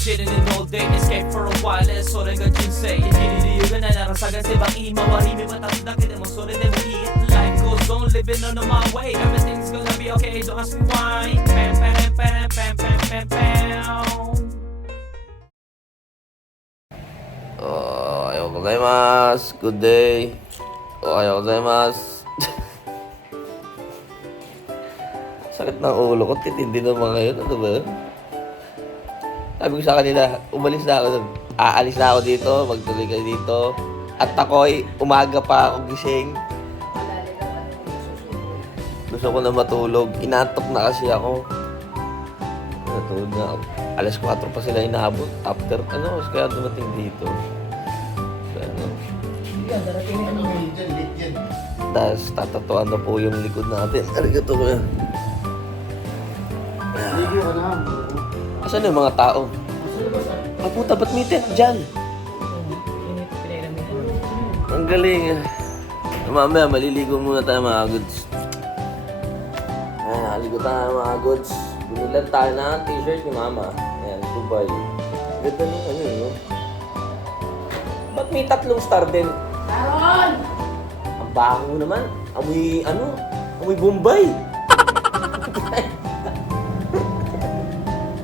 chilling in all day, escape for a while,それが人生生きる理由がないなら探せばいい周り見渡すだけでもそれでもいい Life goes on, living on my way Everything's gonna be okay, don't ask me why Pam, pam, pam, pam, pam, pam, pam Ohayou gozaimasu. Good day. Ohayou gozaimasu. Sakit ng ulo ko. Titindi naman ngayon. Ano ba yun? Sabi ko sa kanila, umalis na ako. Aalis na ako dito. Magtuloy kayo dito. At ako'y umaga pa ako gising. Gusto ko na matulog. Inantok na kasi ako. Natulog na ako. Alas 4 pa sila inaabot. After, kaya dumating dito. So, tapos tatatuan na po yung likod natin. Arigato ko yan. Asan yung mga tao? Ah, puta, ba't may tent dyan? Ang galing. Mamaya, maliligo muna tayo mga goods. Ayan, nakaligo tayo mga goods. Binilan tayo ng t-shirt ni Mama. Ayan, Dubai. Ganda nung ano yun, no? Ba't may 3 star din? Taron! Ang baho naman. Amoy, amoy Bombay.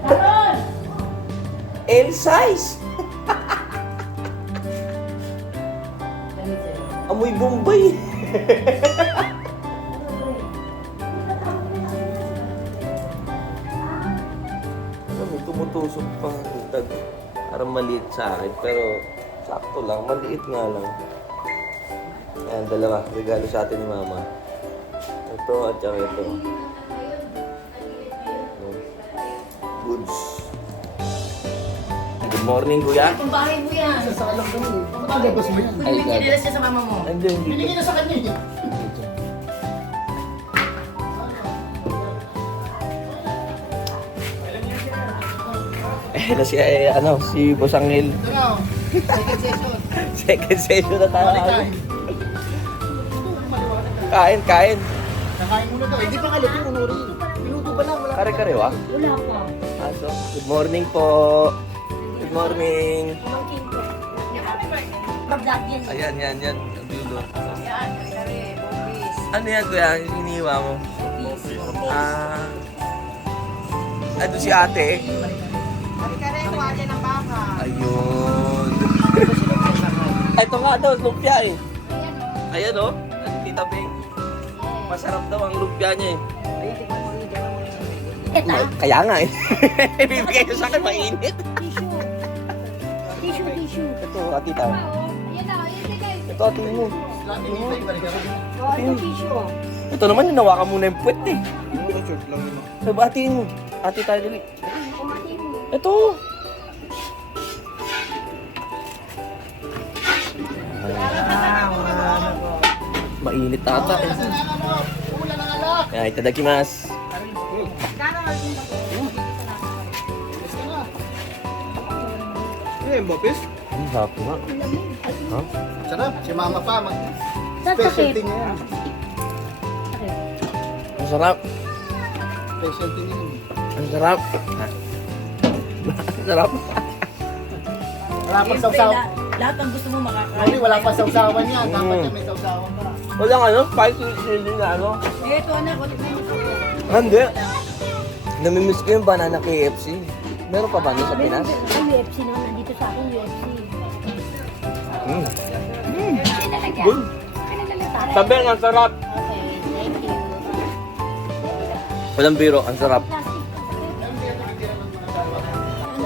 Taron! L size. Amoy Bombay. Tumutusok pa ang tag. Parang maliit sa akin, pero sakto lang, maliit nga lang. Ayan, dalawa. Regalo sa atin ni Mama. Ito at saka ito. Goods. Good morning, Kuya. Itong bahay mo yan. Sasalang ka mo. Pagkagabas mo yan. Hindi mo nililas niya sa mama mo. Hindi. Binigay na sa kanya eh. Na si Boss Angel. Ano? Second session. Second session na tayo. Balikan. Kain. Nakain muna daw. Hindi pa kalit yung unuri. Minuto pa lang. Wala pa. Kare-karewa. Wala pa. So, good morning po. Good morning. Mag-vlog yan. Ayan, yan. Ang dulo. Yan, kare-kare, bopis. Ano yan, Kuya? Yung iniwa mo? Ito si ate. Kare-kare, wala ng baka. Ayun. Ito nga daw, lumpia eh. Ayan o. Tita Beng. Masarap daw ang lumpia niya eh. Kaya nga eh. Bibigay ko sa akin, mainit. Tissue. Ito, atita. Ayan na, ayan Ito, atin mo. Lagi nito eh. Balikan. ito tissue. Ito naman, hinawakan muna yung puwet eh. Sabi, atin mo. Ati tayo dali. Ito. Mainit ata eh. Ay, itadakimasu. Eh, Bopis. Ang sarap nga. Ha? Sarap. Si Mama pa. Specialty niya yan. Ang sarap. Specialty niya yan. Ang sarap. Ang sarap. Wala pang sausaw. Lahat ng gusto mo makakain. Hindi, wala pang sausawan yan. Dapat yan may sausawan pa. Walang spicy chili na Ito anak, ulit na yung Hindi. Namimiss ko yung banana KFC. Meron pa ba niya sa Pinas? Ay, UFC naman. Nandito sa akin, UFC. Good. Sabi, ang sarap. Okay, thank you. Walang biro, ang sarap. anak,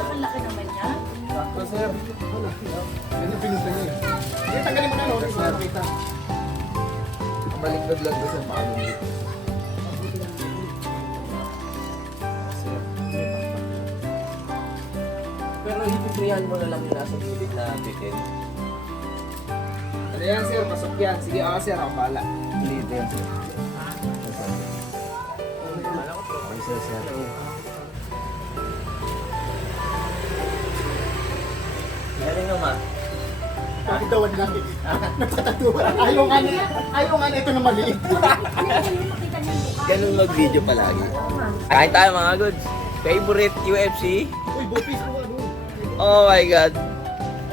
ang laki naman niya. Sakto, sir. Yan yung pinuto niya eh. Hindi, tanggalin mo na no. Kita. Balik-lag doon sa paano niya. Pero ipiprihan mo na lang yung nasa gilid na bitin. Ano yan, sir? Pasok yan. Sige, sir. Ako pala. Gilid yan. Galing naman. Pakitawan lang eh. Nagtatatuwa. Ayaw nga na ito na maliit. Ganun mag-video palagi. Kain tayo mga goods. Favorite UFC? Uy, Bopis mo ano? Oh my God.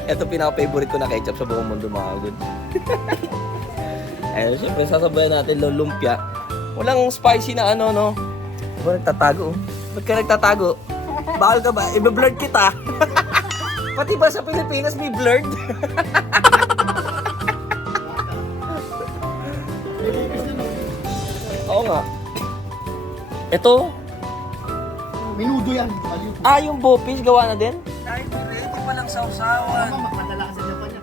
Ito pinaka-favorite ko na ketchup sa buong mundo mga good. Eh, siyempre sasabayan natin lumpia. Walang spicy na ano, no? Ba't nagtatago? Ba't ka nagtatago? Bawal ka ba? I-blurred kita. Pati ba sa Pilipinas may blurred? Oo nga. Ito, Minudo yan. Aliw. yung bopis gawa na din? Ay, ito palang sausawan. Mama, magpadala ka sa Japan yan.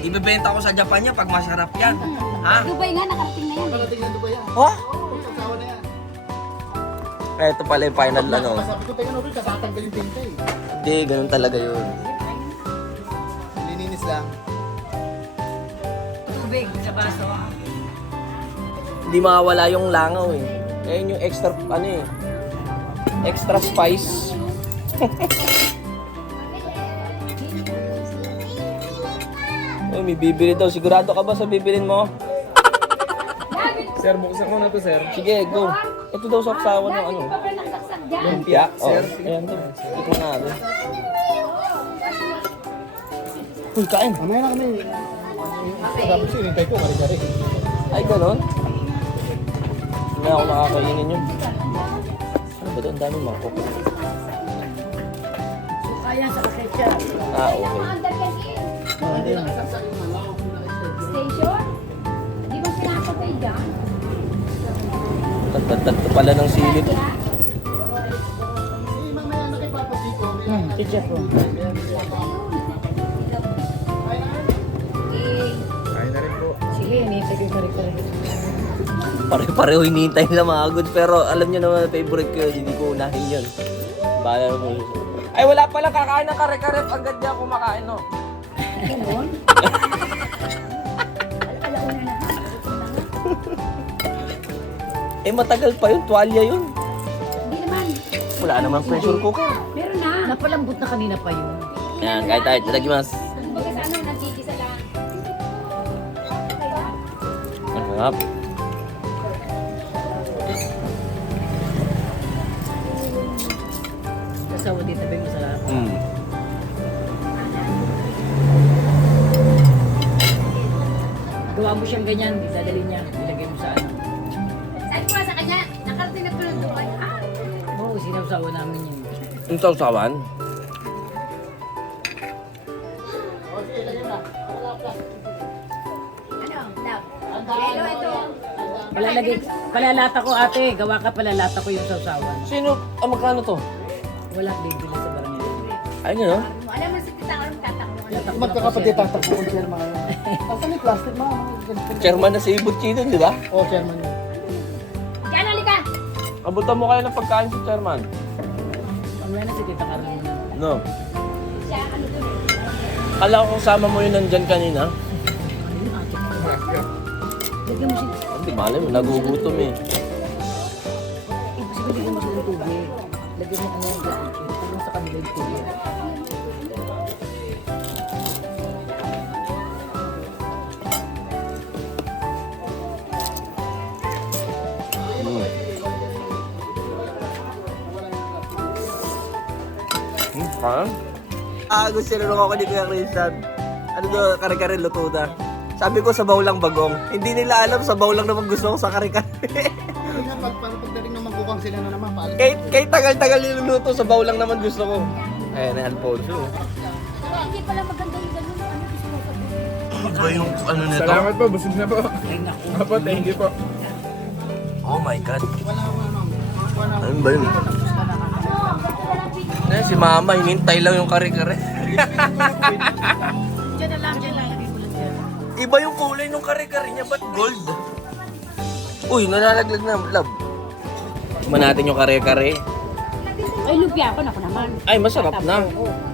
Ibebenta ko sa Japan yan pag masarap yan. Ha? Dubai nga, nakarating na yan. Pagkalating ng Dubai yan. Oh? Sasawa na yan. Ito pala yung final ano. Sabi ko, teka Nobel, kasatanggal yung pinta eh. Hindi, ganun talaga yun. Lininis lang. Tubig sa baso. Hindi mawawala yung langaw eh. Ayun yung extra, ano eh. Extra spice. Uy, may bibili daw. Sigurado ka ba sa bibilin mo? Sir, buksan ko na to, sir. Sige, go. Ito daw sa aksawan ng ano. Lumpia. Oh, Sir. ayan daw. Ito na natin. Uy, kain. Mamaya na kami. Sabi ko, inintay ko, kari-kari. Ay, ganon. Hindi ako nakakainin yun. Ano ba doon? Ang daming mangkok. Kaya sa ketchup. Ah, okay. Station? Di ba pinapatay dyan? Tagtagtag pala ng silip. Eh, mamaya na kay Papa Pico. Ketchup po. Kain na rin po. Sige, nitay ko sa rito. Pare-pareho hinihintay nila mga goods. Pero alam nyo naman, favorite ko yun. Hindi ko unahin yun. Bahala mo. Ay, wala pala kakain ng kare-kare. Agad niya kumakain, no? Eh, matagal pa yun. Tuwalya yun. Hindi naman. Wala namang pressure cooker. Meron na. Napalambot na kanina pa yun. Yan, kahit tayo. Tadakimasu. Baga sa ano, nagkikisa lang. Ang sarap. Kasawa dito ba yung masarap? Mm. Gawa mo siyang ganyan, idadali niya, ilagay mo sa ano. Sabi ko nga sa kanya, nakarating na po ng Dubai. Oo, sinawsawa namin yun. Yung sausawan? Ano? Love. Hello, ito. Palalagay, palalata ko ate, gawa ka palalata ko yung sausawan. Sino? Ah, magkano to? Wala, bibili sa barangay. Ay, gano'n? Alam mo si Tita, anong tatakbo ka na? Magkakapatid tatakbo kong chairman. Asan yung plastic, ma? Chairman na si Butchino, di ba? Oo, chairman yun. Diyan, halika. Abutan mo kayo ng pagkain sa chairman. Wala na si Tita Carmen. No. Siya, ano to eh. Kala ko kasama mo yun nandyan kanina. Lagyan mo siya. Hindi, malay mo, nagugutom eh. Ibig sabihin, lagyan mo siya ng tubig. Lagyan mo ano yung gasito. Tulong sa kanila yung tubig. Ha? Gusto nilong ako ni Kuya Christian. Ano do, kare-kare luto na. Sabi ko sabaw lang bagong. Hindi nila alam sabaw lang naman gusto ko sa kare-kare. Hindi nga, para pagdating ng magkukang sila na naman, paalis. kahit tagal-tagal niluluto, sabaw lang naman gusto ko. Ayan na Alfonso. Hindi pala maganda yung ganun. Ano gusto mo sabihin? Ano ba yung ano nito? Salamat po, busog na po. Opo, thank you po. Oh my God. Wala akong ano. Wala Ano ba yun? Eh, si Mama, hinintay lang yung kare-kare. Diyan na lang, lagay mo lang dyan. Iba yung kulay ng kare-kare niya, ba't gold? Uy, nalalaglag na, love. Tikman natin yung kare-kare. Ay, lumpia ako na ako naman. Ay, masarap na.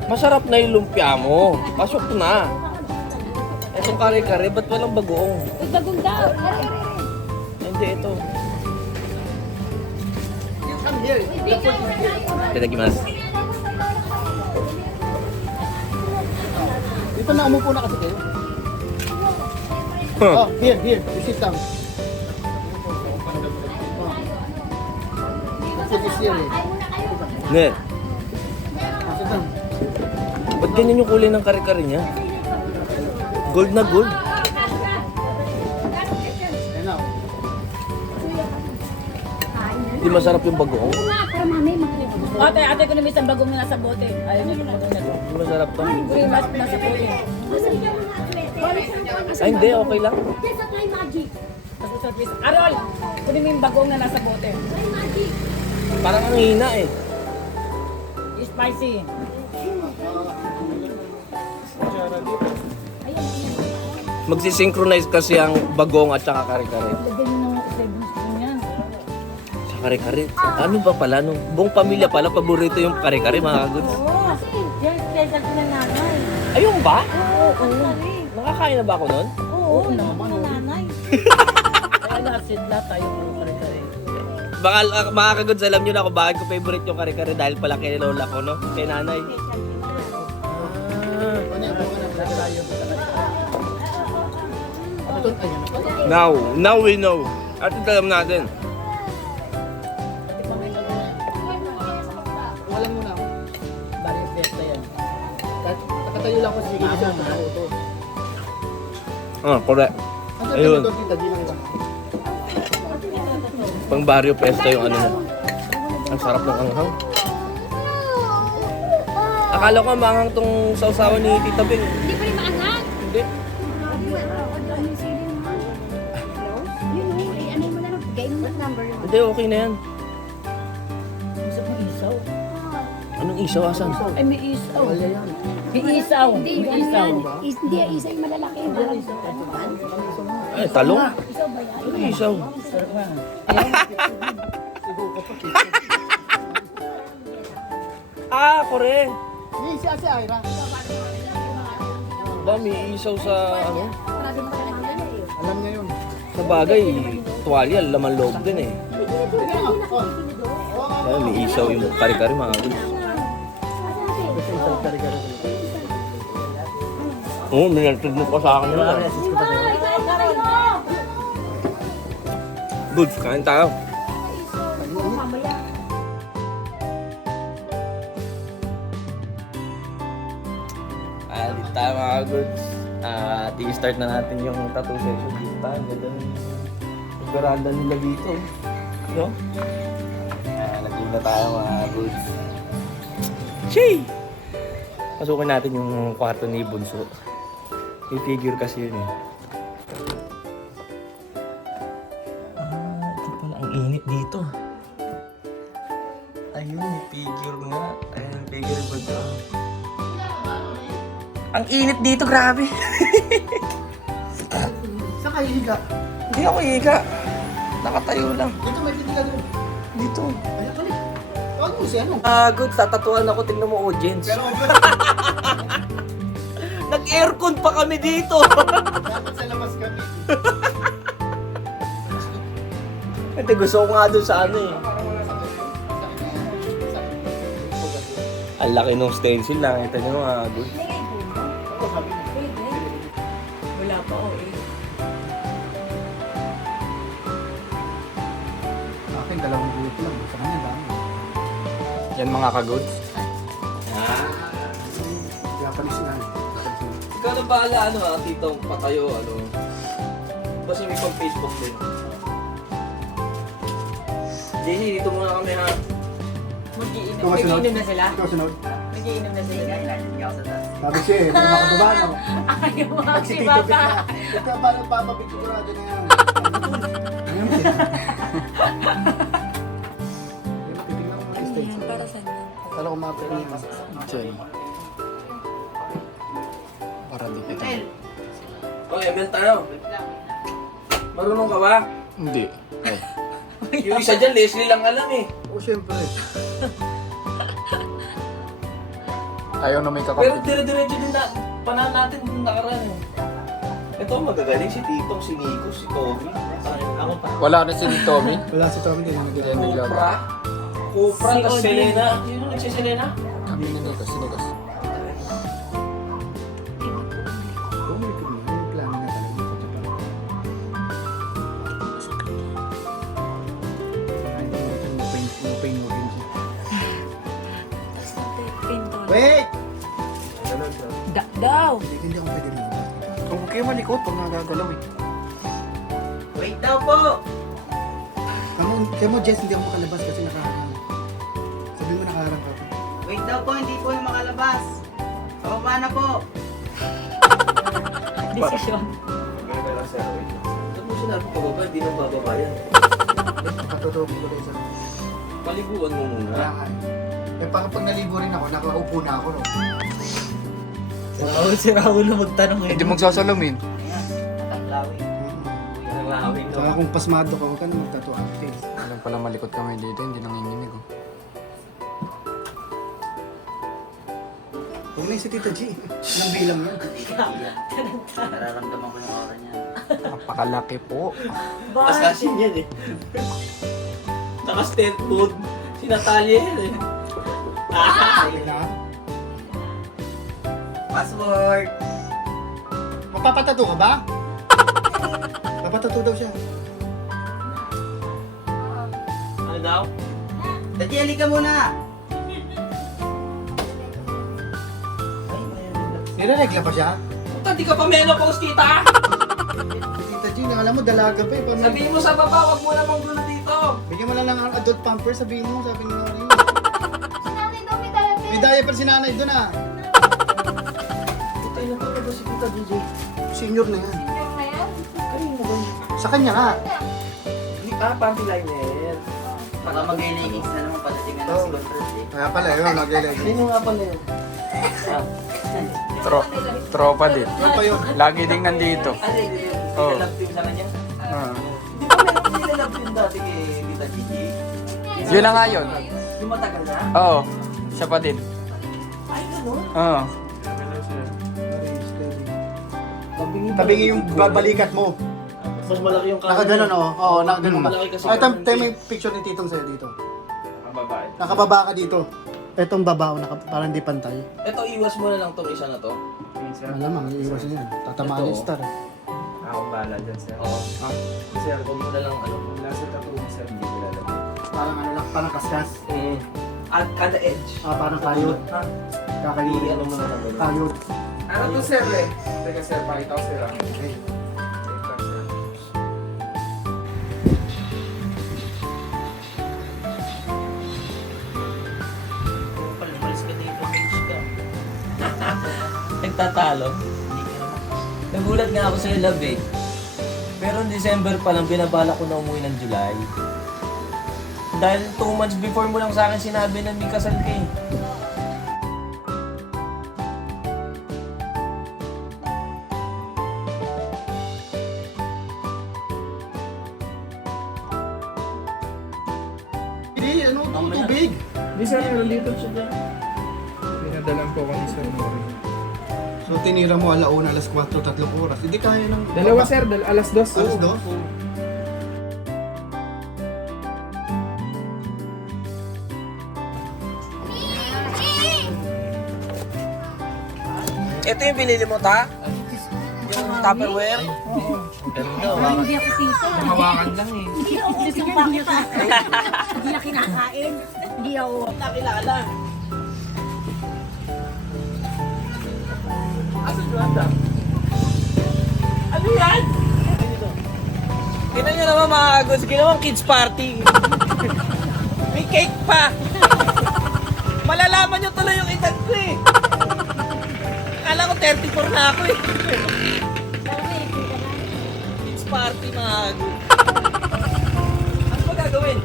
Masarap na yung lumpia mo. Pasok na. Itong kare-kare, ba't walang bagoong? Uy, bagong daw. Hindi, ito. Come here. Itadakimasu. Dito na, umupo na kasi kayo. Huh. Oh, here. You sit down. Sit is here eh. Ne. Sit down. ganyan yung kulay ng kare-kare niya? Gold na gold. Ayun na. Hindi masarap yung bagoong. Ito nga, para mami mag-review. Ate ko namin isang bagong na nasa bote. Ayaw niya yung bagong na to. Hindi masarap to. 3 months nasa bote. Ay, hindi. Okay lang. Yes, at try magic. Tapos sa twist. Arol! Kunin mo yung bagong na nasa bote. Try magic. Parang ang hina eh. Spicy. Magsisynchronize kasi ang bagong at saka kare-kare. Lagyan nyo ng 7 spoon yan. Sa kare-kare. Ano ba pala? No? Buong pamilya pala, paborito yung kare-kare mga kagods. Oo, kasi yan special ko na nanay. Ayun ba? Oo. Nakakain na ba ako nun? Oo, naman na nanay. Kaya nakasidla tayo ng kare-kare. Baka mga kagods, alam nyo na kung bakit ko favorite yung kare-kare dahil pala kay lola ko, no? Kay nanay. Now we know. At ito alam natin. Walang muna ako. Bari fiesta yan. Nakatayo lang ako sa sige sa auto. Correct. Ang Ayun. doon kita, di lang iba. Pang Barrio Fiesta yung ano na. Ang sarap ng anghang. Akala ko maanghang tong sausawan ni Tita Bing. Hindi pa rin maangat. Hindi. Ano mo na lang, game number. Hindi, okay na yan. Gusto mo isaw? Anong isaw? Asan? Ay, may isaw. May isaw. Hindi, May ano isaw. yan. Hindi, isa yung malalaki. Ay, talong? Isaw ba yan? Ano isaw? Sarap nga. Kore. Hindi, si Ira. Ba, may isaw sa ano? Alam niya yun. Sa bagay, tuwalya, laman loob din eh. Kaya may isaw yung kare-kare mga kagods. Gusto yung sarap kari-kari. Oo, minaltid mo pa sa akin yun. Good, kain tayo. Alit tayo mga goods. I-start na natin yung tattoo session dito tayo. Ganda ng veranda nila dito. No? Nag-in na tayo mga goods. Chey! Pasukin natin yung kwarto ni Bunso. May figure kasi yun eh. Ito pala ang init dito. Ayun, may figure nga. Ayun, yung figure ba ito? Ang init dito, grabe. Saan kayo higa? Hindi ako higa. Nakatayo lang. Dito may hindi ka doon. Dito. Ayan ka rin. Huwag mo si ano. Good, tatatuan ako. Tingnan mo audience. Pero Nag-aircon pa kami dito. dapat sa labas kami. Hindi, gusto ko nga doon sa ano eh. Ang laki ng stencil lang. Ito nyo mga good. Wala pa ako eh. Akin, dalawang gulot lang. Sa kanya, dami. Yan mga kagods. Japanese na. Ikaw na bahala, titong patayo, Kasi may pang-Facebook din. JC, dito muna kami ha. Mag-iinom. Ikaw masunod? Mag-iinom na sila? Ikaw sunod? Mag-iinom na sila? Sabi siya eh, mga kababa no? Ayaw mga si Nagsitito bata. na. Ito ba nagpapapicturado na yan? Ayun, titignan mo yung stage. Para saan yan? Kala ko mga pelikula. Chay. Para di kita. Okay, ML tayo. Marunong ka ba? Hindi. Ay. Yung isa dyan, Leslie lang alam eh. Oo, syempre. Ayaw na may Pero kakampi. dire-diretso din na, panahan natin yung nakaraan eh. Ito, magagaling si Titong, si Nico, si Toby. Ako pa. Wala na si Tommy. Wala si Tom din. Hindi na naglaban. Cupra. Cupra, tas Selena. Sino nagsiselena? Hindi na nito. Sinugas. Oo, may plano na talaga sa Japan. No pain, no gain siya. Wait! daw. Hindi ako pwede lumabas. Kung kayo malikot, pag nagagalaw eh. Wait daw po! Kaya mo, Jess, hindi ako makalabas kasi nakaharang. Sabi mo nakaharang ka. Wait daw po, hindi po yung makalabas. Pababa na po. Desisyon. Saan mo sinabi ko ba? Hindi nang bababa yan. Nakatotoo ko ulit sa... Paliguan mo muna. Kaya nga eh. Eh, pag naligo rin ako, nakaupo na ako, no? Si Raul na magtanong Hindi magsasalamin. Taklawi. Ang lawing Saka kung pasmado ka, huwag ka na magtattoo face. Alam pala malikot kami dito, hindi nanginginig oh. Huwag na yung si Tita G. Anong bilang yun? Nararamdaman ko yung aura niya. Napakalaki po. Assassin yan eh. Naka-stealth mode. Si Natalia yan eh. Sige na. Password. Magpapatato ka ba? Papatato daw siya. Ano daw? Daddy, ka muna. Nireregla pa siya? Puta, di ka pa menopause, tita! Si Tita G, alam mo, dalaga pa eh. Paano- Sabihin mo sa baba, wag mo na manggulo dito. Bigyan mo lang ng adult pamper, sabihin mo, sabi ni Nori. Si nanay daw may diaper. May diaper si nanay doon ah. Puta, ilan ka ba si Tita DJ? Senior na yan. Yung na yan. Kanina ba? Sa kanya nga. Panty liner. Baka mag-leggings na naman padating na Oh. si Control. Kaya pala, yun, nag-leggings. Sino nga pala yun? Tropa din. Ano pa yun? Lagi din nandito. Ano yun? Oh. Nilalab team sa kanya? Ah. Di ba meron nilalab team dati kay Tita Gigi? Yun na nga yun. Yung matagal na? Oo, siya pa din. Ay, ganun? Oo. Tabingi yung balikat mo. Mas malaki yung Nakaganon, oo. Oo, nakaganon ka. Malaki kasi Ay, yung tayo may picture ni Titong sa'yo dito. Nakababa ka dito. Etong babao, parang di pantay. Ito, iwas mo na lang tong isa na to. Malamang, iiwas niya. Tatamaan Ito. yung star. Akong bahala dyan, sir. Oo. Sir, Huwag mo na lang ano. nasa tattoo mo, sir, hindi ko lalagyan. Parang ano lang, parang kaskas. At kada edge. Parang kayod. Kakayod. Ano mo na lang ganun. Kayod. Ano to, sir, eh? Teka, sir, pakita ko, sir. Okay. Wait lang, sir. Palis ka dito, bench ka. Nagtatalo. Nagulat nga ako sa love eh. Pero in December pa lang, binabala ko na umuwi ng July. Dahil 2 months before mo lang sa akin sinabi na may kasal ka eh. Hindi, ano, tubig. Hindi, sir, nandito siya dyan. Pinadalan po ko ni Sir Nori. So, tinira mo alauna, alas 4, 3 oras. Hindi kaya ng... Dalawa, sir, alas 2. Alas 2? Ito yung binili mo, ta? Yung Tupperware? Hindi ako tito. Hawakan lang eh. Hindi ako sinumpa kita. Hindi na kinakain. Hindi ako. Nakilala. Asa Joanda? Ano yan? Tingnan nyo naman mga agos, ginawang kids party. May cake pa. Malalaman nyo tuloy yung edad ko eh. Akala ko 34 na ako eh. Kids party mga agos. Ano ba gagawin?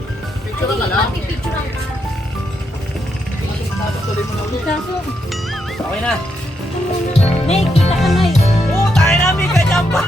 Picture ka lang. Pipicturean ka. Kaso, Okay na. Nay, kita ka na eh. Oo, tayo namin ganyan pa.